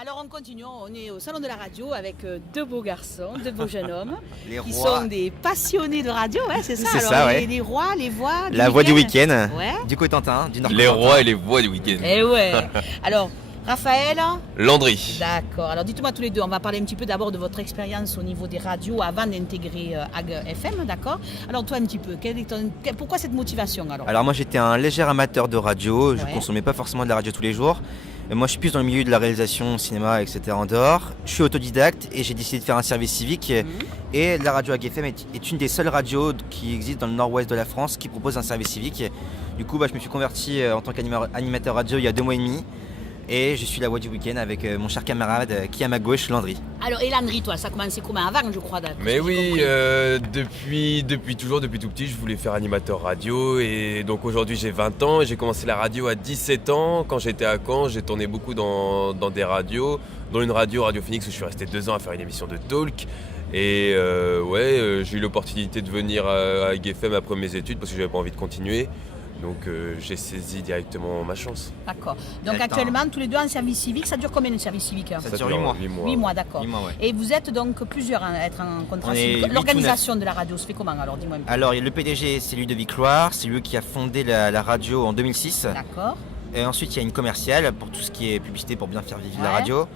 Alors on continue, on est au salon de la radio avec deux beaux garçons, deux beaux jeunes hommes Les qui rois. sont des passionnés de radio, ouais, c'est ça. C'est Alors, ça, les, ouais. les rois, les voix. La voix du week-end, Ouais. du Cotentin, du Nord Les Cotentin. rois et les voix du week-end. Eh ouais. Alors, Raphaël. Landry. D'accord. Alors dites-moi tous les deux, on va parler un petit peu d'abord de votre expérience au niveau des radios avant d'intégrer AG FM, d'accord. Alors toi un petit peu, pourquoi cette motivation alors? Alors moi j'étais un léger amateur de radio, je Ouais. consommais pas forcément de la radio tous les jours. Et moi je suis plus dans le milieu de la réalisation, cinéma, etc. en dehors. Je suis autodidacte et j'ai décidé de faire un service civique. Et la radio AG FM est une des seules radios qui existe dans le nord-ouest de la France qui propose un service civique. Du coup je me suis converti en tant qu'animateur radio il y a 2 mois et demi. Et je suis la voix du week-end avec mon cher camarade qui est à ma gauche, Landry. Alors et Landry, toi, ça a commencé comment avant, je crois. Mais oui, depuis toujours, depuis tout petit, je voulais faire animateur radio. Et donc aujourd'hui j'ai 20 ans et j'ai commencé la radio à 17 ans. Quand j'étais à Caen, j'ai tourné beaucoup dans des radios, dont une Radio Phoenix où je suis resté 2 ans à faire une émission de talk. Et j'ai eu l'opportunité de venir à GFM après mes études parce que j'avais pas envie de continuer. Donc j'ai saisi directement ma chance. D'accord. Donc Attends. actuellement, tous les deux en service civique, ça dure combien le service civique? Ça dure 8 mois. 8 mois, d'accord. 8 mois, ouais. Et vous êtes donc plusieurs à être en contrat On est civique. 8 ou L'organisation de la radio se fait comment alors? Dis-moi un peu. Alors le PDG c'est Ludovic Cloire, c'est lui qui a fondé la radio en 2006. D'accord. Et ensuite il y a une commerciale pour tout ce qui est publicité pour bien faire vivre la Ouais. radio.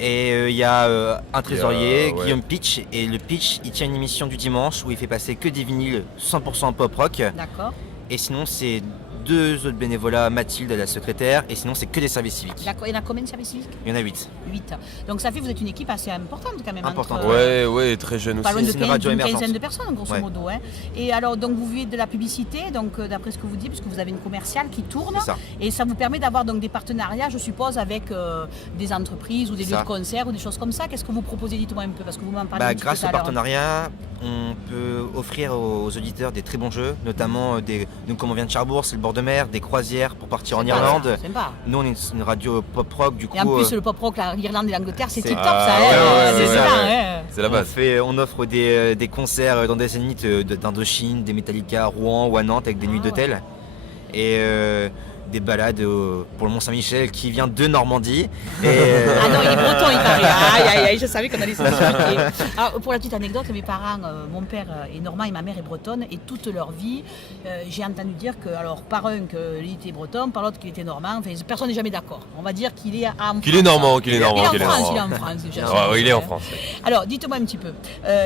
Et il y a un trésorier, ouais. Guillaume Pitch. Et le Pitch il tient une émission du dimanche où il fait passer que des vinyles 100% pop rock. D'accord. Et sinon c'est 2 autres bénévolats, Mathilde la secrétaire. Et sinon c'est que des services civiques. D'accord. Il y en a combien de services civiques? Il y en a 8. 8. Donc ça fait vous êtes une équipe assez importante quand même. Importante, entre, Ouais, très jeune Pas loin aussi. de C'est une radio d'une émergente. quinzaine de personnes, grosso Ouais. modo. Hein. Et alors, donc, vous vivez de la publicité, donc d'après ce que vous dites, puisque vous avez une commerciale qui tourne. C'est ça. Et ça vous permet d'avoir donc des partenariats, je suppose, avec des entreprises ou des C'est lieux ça. de concert ou des choses comme ça. Qu'est-ce que vous proposez? Dites-moi un peu, parce que vous m'en parlez un petit peu Grâce tout au à l'heure. partenariat, on peut offrir aux auditeurs des très bons jeux, notamment donc comme on vient de Cherbourg, c'est le bord de mer, des croisières pour partir en Sympa, Irlande. ça, sympa. Nous on est une radio pop rock, du coup Et en plus, le pop rock, l'Irlande et l'Angleterre, c'est c'est- tip top, Ah, ça. ouais, hein. ouais, C'est ouais, ça, ouais. hein. C'est la base. on offre des concerts dans des zéniths d'Indochine, des Metallica à Rouen ou à Nantes avec des nuits Ah, d'hôtel. Et des balades pour le Mont-Saint-Michel qui vient de Normandie. Et, Ah non, il est breton, il paraît. Aïe, aïe, aïe, je savais qu'on allait se discuter. Alors, pour la petite anecdote, mes parents, mon père est normand et ma mère est bretonne, et toute leur vie, j'ai entendu dire que, alors, par un, qu'il était breton, par l'autre, qu'il était normand. Enfin, personne n'est jamais d'accord. On va dire qu'il est en France. Qu'il est normand, qu'il est normand, Il qu'il est est en France, il est normand. en France déjà. Ouais, ouais, il est en France. Alors, dites-moi un petit peu,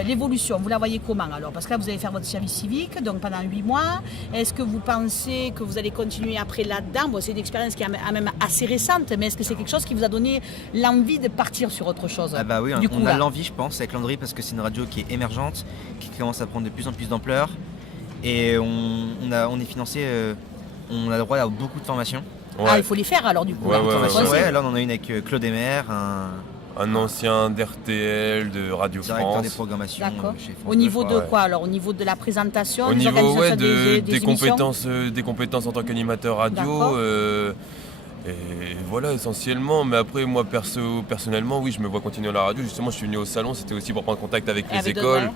l'évolution, vous la voyez comment alors? Parce que là, vous allez faire votre service civique, donc pendant 8 mois. Est-ce que vous pensez que vous allez continuer après là-dedans? Bon, c'est une expérience qui est même assez récente, mais est-ce que c'est quelque chose qui vous a donné l'envie de partir sur autre chose? Ah bah oui, du on coup, a là. l'envie je pense avec Landry parce que c'est une radio qui est émergente, qui commence à prendre de plus en plus d'ampleur. Et on est financé, on a le droit à beaucoup de formations. Ah, il faut les faire alors du coup. Ouais, là. ouais, Formations, Ouais, ouais, là on en a une avec Claude Emer, un Un ancien d'RTL, de Radio directeur des France. programmations D'accord. chez France Au 2, niveau je de crois. quoi alors? Au niveau de la présentation, Au des niveau organisations des des émissions? compétences en tant qu'animateur radio. D'accord. Et voilà, essentiellement. Mais après, moi, personnellement, oui, je me vois continuer la radio. Justement, je suis venu au salon, c'était aussi pour prendre contact avec les Avec écoles.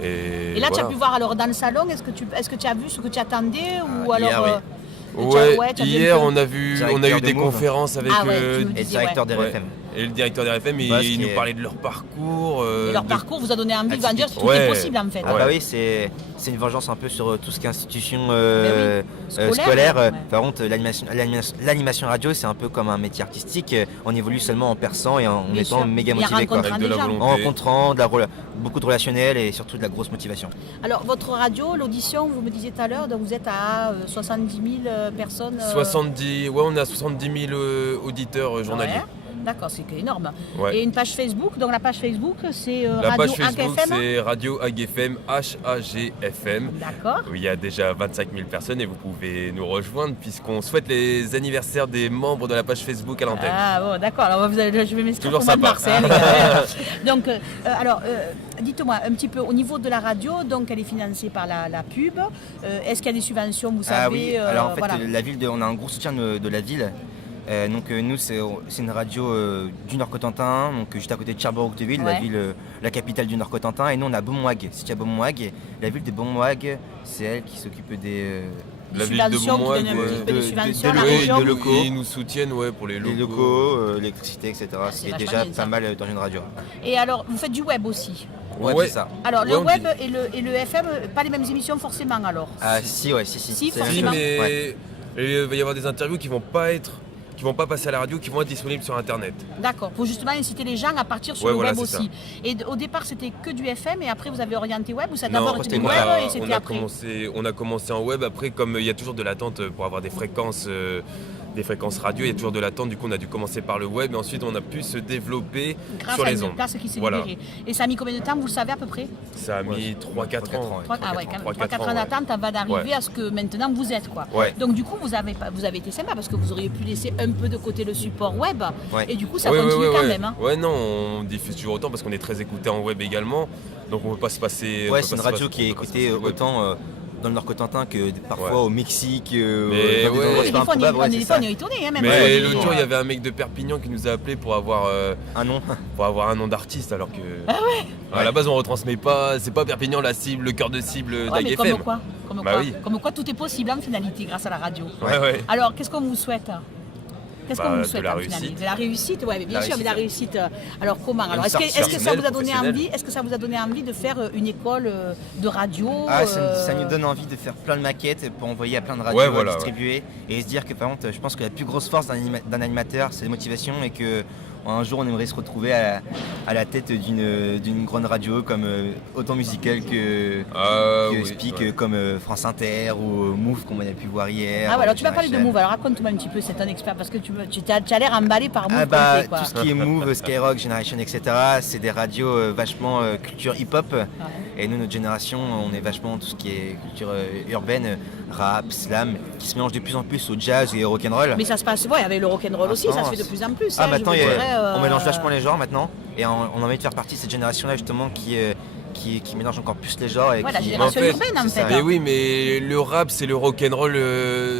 ouais. Et Et là, tu as voilà. pu voir alors dans le salon, est-ce que tu as vu ce que tu attendais ou hier, alors oui. tu as vu Hier, un peu on a eu Directeur de des Move. conférences avec Ah ouais, tu nous Et le disais, directeur ouais. des RFM. et le directeur des RFM, et Bah, ce il qui nous est- parlait de leur parcours. Et leur de- parcours vous a donné envie de atypique. dire que tout Ouais. est possible en fait. Ah Ouais. bah oui, c'est une vengeance un peu sur tout ce qui est institution Scolaire, scolaire. ouais. Par contre, l'animation radio, c'est un peu comme un métier artistique. On évolue seulement en perçant et en Bien étant sûr. méga Et en motivé. Quoi. rencontrant Avec de la des gens. volonté. En rencontrant beaucoup de relationnel et surtout de la grosse motivation. Alors votre radio, l'audition, vous me disiez tout à l'heure, donc vous êtes à 70 000 personnes. 70, ouais, on a 70 000 auditeurs journaliers. Ouais. D'accord, c'est énorme. Ouais. Et une page Facebook, donc la page Facebook c'est La Radio page Facebook, AGFM. c'est Radio AGFM, HAGFM. D'accord. Il y a déjà 25 000 personnes et vous pouvez nous rejoindre puisqu'on souhaite les anniversaires des membres de la page Facebook à l'antenne. Ah bon, d'accord. Alors je vais m'inscrire Toujours pour le mois de sympa. Marseille. Donc, dites-moi un petit peu au niveau de la radio. Donc, elle est financée par la pub. Est-ce qu'il y a des subventions, vous savez? Ah oui, alors en fait, voilà. la ville, on a un gros soutien de la ville. Nous, c'est une radio du Nord-Cotentin, donc juste à côté de Cherbourg-Octeville, Ouais. la capitale du Nord-Cotentin. Et nous, on a Beaumoag, situé à Beaumoag. La ville de Beaumoag, c'est elle qui s'occupe La ville de subventions, qui Beaumois, donnent un petit peu de de- subventions à de- la de- région. de locaux. Ils nous soutiennent pour les Les locaux. locaux, l'électricité, etc. c'est C'est vachement déjà bien, pas ça. mal dans une radio. Et alors, vous faites du web aussi. Ouais, Ouais. c'est ça. Alors, Ouais, le on web dit. et le FM, pas les mêmes émissions forcément alors. Ah si, ouais, si. Si, C'est la Si, même forcément. chose. mais Ouais. il va y avoir des interviews qui vont pas passer à la radio, qui vont être disponibles sur internet. D'accord, pour justement inciter les gens à partir sur Ouais, le voilà, web c'est aussi. Et au départ, c'était que du FM et après, vous avez orienté web ou ça a Non, d'abord été c'était du quoi, web ça et c'était après on a commencé en web. Après, comme il y a toujours de l'attente pour avoir des fréquences radio, il y a toujours de l'attente. Du coup, on a dû commencer par le web et ensuite on a pu se développer Grâce sur à les une ondes. place qui s'est Voilà. libérée. Et ça a mis combien de temps, vous le savez à peu près Ça a mis 3-4 ans. 3-4 ans d'attente avant d'arriver Ouais. à ce que maintenant vous êtes. Quoi. Ouais. Donc du coup, vous avez été sympa parce que vous auriez pu laisser un peu de côté le support web Ouais. et du coup, ça Ouais, continue ouais, quand ouais. même. Hein. Ouais, non, on diffuse toujours autant parce qu'on est très écouté en web également. Donc on ne peut pas se passer. on Ouais, peut c'est pas une se radio passer- qui est on peut pas se écoutée passer du web. autant dans le Nord-Cotentin que parfois Ouais. au Mexique, Mais dans des ouais. endroits Et des super fois, improbables, ouais, des c'est fois, ça. on est étonné. Hein, même Mais quand l'autre on jour, dit, il y avait un mec de Perpignan qui nous a appelé pour avoir Ah non. un nom d'artiste alors que. À la base, on retransmet pas. C'est pas Perpignan la cible, le cœur de cible Ouais, mais d'AGFM. Bah oui. comme quoi tout est possible en finalité grâce à la radio. Ouais. Alors, qu'est-ce qu'on vous souhaite Qu'est-ce qu'on Bah, vous de souhaite la en finalité réussite. De la réussite, oui, bien La sûr, mais la réussite. Alors comment Alors, est-ce sortie que ça vous a personnelle, donné professionnelle. envie Est-ce que ça vous a donné envie de faire une école de radio Ah, ça nous donne envie de faire plein de maquettes pour envoyer à plein de radios Ouais, voilà, distribuer et se dire que par contre, je pense que la plus grosse force d'un animateur, c'est la motivation et que un jour on aimerait se retrouver à la tête d'une grande radio comme autant musicale que Oui, Speak, ouais. comme France Inter ou Move qu'on a pu voir hier. Ah ouais, alors tu vas parler de Génération. Move, alors raconte-moi un petit peu, c'est un expert, parce que tu as l'air emballé par Move Ah bah, complet, quoi. tout ce qui est Move, Skyrock, Generation, etc. C'est des radios vachement culture hip-hop. Et nous, notre génération, on est vachement tout ce qui est culture urbaine, rap, slam, qui se mélange de plus en plus au jazz et au rock'n'roll. Mais ça se passe, ouais, avec le rock'n'roll aussi, ça se fait de plus en plus. Ah, hein, maintenant, je vous dirais, on mélange vachement les genres maintenant. Et on a envie de faire partie de cette génération-là, justement, qui mélange encore plus les genres. Et Ouais, la qui... génération en fait, urbaine, en c'est fait. ça. Mais oui, mais le rap, c'est le rock'n'roll,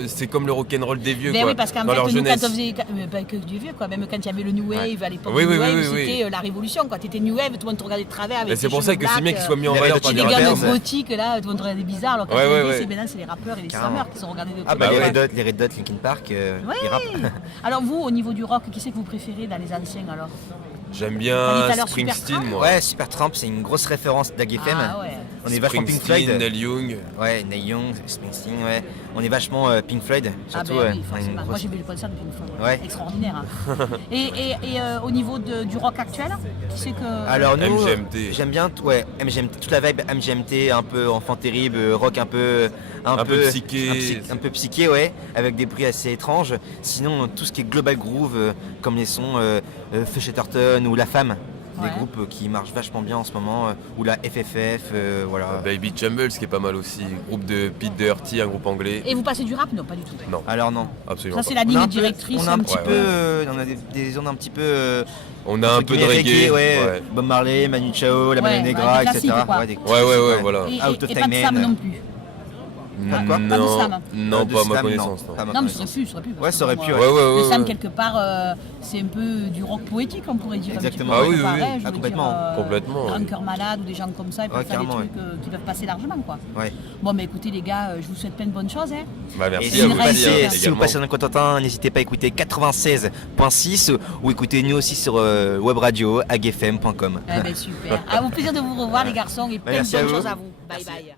c'est comme le rock'n'roll des vieux, Mais quoi. oui, parce qu'en dans fait, leur nous, quand jeunesse. on faisait, pas que du vieux, quoi, même quand il y avait le New Wave, à l'époque Oui, du oui, New oui, Wave, oui, c'était oui. la révolution, quoi. T'étais New Wave, tout le monde te regardait de travers avec Et tes c'est pour ça cheveux que c'est bien blacks, qu'ils soient mis en les valeur Red par chez des les gars Hot de Chili gothiques, là, tout le monde regardait bizarre, alors quand Ouais, on ouais, était, ouais. c'est maintenant, c'est les rappeurs et les Carrément. slammers qui sont regardés de Ah tout bah près. les Red Hot, Linkin Park, ils rappent. Alors vous, au niveau du rock, qui c'est que vous préférez dans les anciens, alors J'aime On dit bien tout à l'heure Springsteen, Supertramp. moi. Ouais, Supertramp, c'est une grosse référence d'AGFM. Ah ouais. On est vachement Pink Springsteen, Floyd. Neil Young. Ouais, Neil Young, Springsteen, ouais. On est vachement Pink Floyd, Ah surtout. ben ouais. oui, On a une forcément. Moi grosse- j'ai vu le concert de Pink Floyd, Ouais. extraordinaire. Hein. et au niveau du rock actuel, qui c'est que... Alors nous, MGMT. j'aime bien MGMT, toute la vibe MGMT, un peu enfant terrible, rock un peu psyché. un peu psyché, ouais, avec des bruits assez étranges. Sinon, tout ce qui est global groove, comme les sons Feu Chatterton ou La Femme, Ouais. des groupes qui marchent vachement bien en ce moment, ou la FFF, voilà. Baby Jumble, ce qui est pas mal aussi. Groupe de Pete Doherty, un groupe anglais. Et vous passez du rap? Non, pas du tout. Non, Alors non. absolument Ça c'est pas. la ligne On a un peu- directrice. on a un petit Ouais, peu, ouais. on a des ondes un petit peu. On a un entre peu de guillemets, reggae. ouais. Bob Marley, Manu Chao, La Ouais, Banane ouais, Negra, des classiques, etc. quoi. Des Ouais, classiques, ouais, voilà. Et, Out of et pas de Time slam Man. non plus. Pas de quoi Pas de Non, slam. non, De pas à ma slam, connaissance. non. non. Pas à ma Non, mais connaissance. ça aurait pu. Ouais, ça aurait pu, Ouais, ouais, Le ouais. slam, ouais. quelque part, c'est un peu du rock poétique, on pourrait dire. Exactement. Un petit peu Ah oui, pareil, oui, je oui. veux Ah, complètement. dire, Complètement, Grand ouais. Cœur Malade ou des gens comme ça, ils peuvent Ouais, faire des carrément, trucs qui peuvent passer largement, quoi. Ouais. Bon, mais écoutez, les gars, je vous souhaite plein de bonnes choses. Hein. Bah, Et merci si à vous vous passez- aussi, passez, hein, si vous également. passez dans le Cotentin, n'hésitez pas à écouter 96.6 ou écoutez nous aussi sur web radio agfm.com. Eh ben, super. Au plaisir de vous revoir, les garçons, et plein de Merci à bonnes vous. choses à vous. Bye bye.